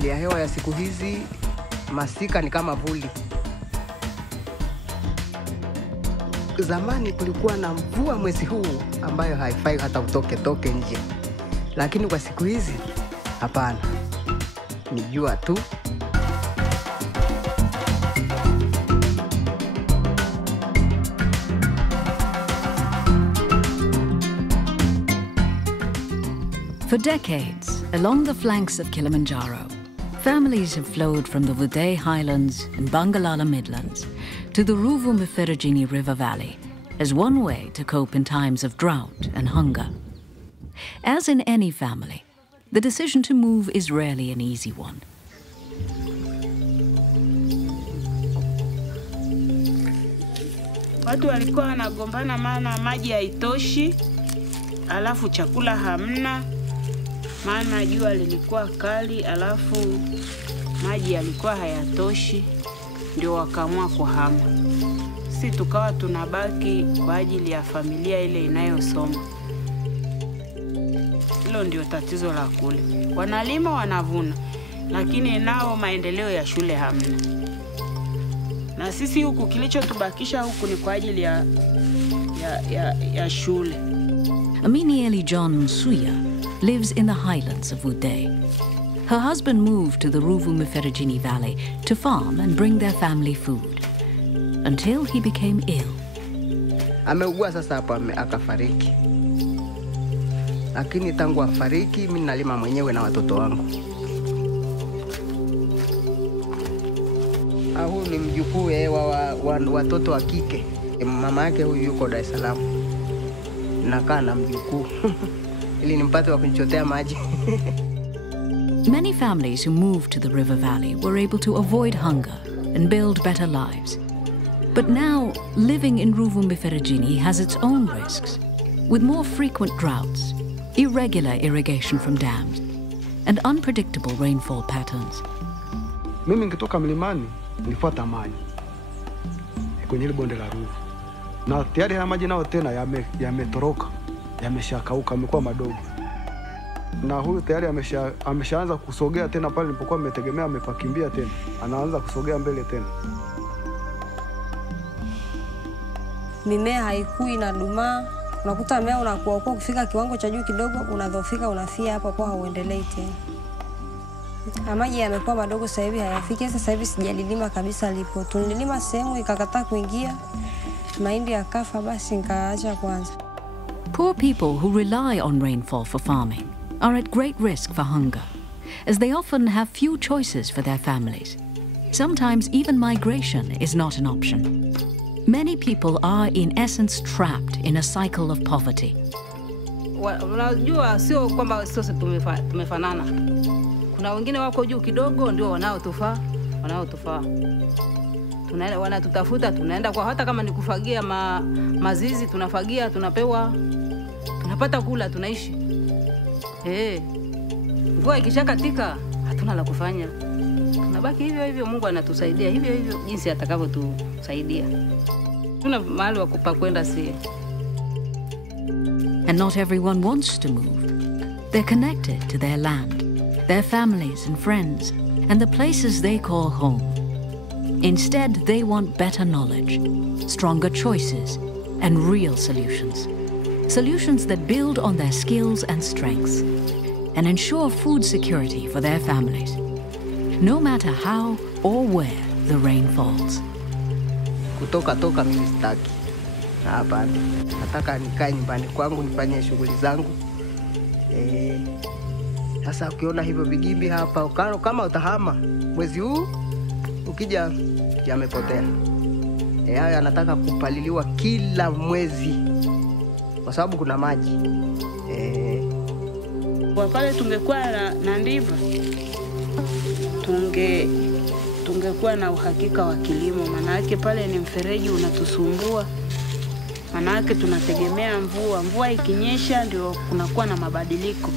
Hali ya hewa ya siku hizi, masika ni kama vuli. Zamani kulikuwa na mvua mwezi huu ambayo haifai hata utoke nje. Lakini kwa siku hizi, hapana. Ni jua tu. For decades, along the flanks of Kilimanjaro, families have flowed from the Vudee Highlands and Bangalala Midlands to the Ruvu-Mferejini River Valley as one way to cope in times of drought and hunger. As in any family, the decision to move is rarely an easy one. Watu walikuwa wanagombana maana maji haitoshi, alafu chakula hamna, maana jua lilikuwa kali, alafu maji yalikuwa hayatoshi, ndio wakaamua kuhama. Sisi tukawa tunabaki kwa ajili ya familia ile inayosoma. Hilo ndio tatizo la kule. Wanalima wanavuna, lakini nao maendeleo ya shule hamna. Na sisi huku kilichotubakisha huku ni kwa ajili ya shule. Aminieli John Msuya lives in the highlands of Vudee. Her husband moved to the Ruvu-Mferejini Valley to farm and bring their family food, until he became ill. Ameugua sasa hapo akafariki. Lakini tangu afariki mimi nalima mwenyewe na watoto wangu. Huyu ni mjukuu wa watoto wa kike. Mama yake huyu yuko Dar es Salaam. Nakaa na mjukuu. Ili nimpate wa kunichotea maji. Many families who moved to the river valley were able to avoid hunger and build better lives. But now, living in Ruvu-Mferejini has its own risks, with more frequent droughts, irregular irrigation from dams, and unpredictable rainfall patterns. Mimi nikitoka mlimani, nilifuata maji kwenye ile bonde la Ruvu. Na tayari haya maji nao tena yametoroka, yameshakauka, yamekuwa madogo. Na huyu tayari ameshaanza kusogea tena pale nilipokuwa nimetegemea amepakimbia tena. Anaanza kusogea mbele tena. Mimea haikui na dumaa. Unakuta mmea unakuwa uko kufika kiwango cha juu kidogo, unadhofika, unafia hapo kwa hauendelei tena. Maji yamekuwa madogo sasa hivi hayafiki. Sasa hivi sijalilima kabisa lipo. Tulilima sehemu ikakataa kuingia. Mahindi yakafa basi nikaacha kwanza. Poor people who rely on rainfall for farming are at great risk for hunger, as they often have few choices for their families. Sometimes even migration is not an option. Many people are in essence trapped in a cycle of poverty. Unajua sio kwamba sisi tumefanana. Kuna wengine wako juu kidogo ndio wanaotufaa. Wanatutafuta, tunaenda kwa hata kama ni kufagia mazizi, tunafagia, tunapewa, tunapata kula, tunaishi. Mvua ikishakatika hatuna la kufanya. Tunabaki hivyo hivyo, Mungu anatusaidia hivyo hivyo jinsi atakavyotusaidia. Tuna mahali wa kwenda si. And not everyone wants to move. They're connected to their land, their families and friends, and the places they call home. Instead, they want better knowledge, stronger choices, and real solutions. Solutions that build on their skills and strengths, and ensure food security for their families, no matter how or where the rain falls. Kutoka mimi sitaki. Hapana. Nataka nikae nyumbani kwangu nifanye shughuli zangu. Sasa ukiona hivyo vigimbi hapa, kama utahama mwezi huu ukija yamepotea. Hayo anataka kupaliliwa kila mwezi kwa sababu kuna maji. Kwa pale tungekuwa na ndiva, tungekuwa na uhakika wa kilimo. Maana yake pale ni mfereji unatusumbua. Maana yake tunategemea mvua. Mvua ikinyesha ndio kunakuwa na mabadiliko.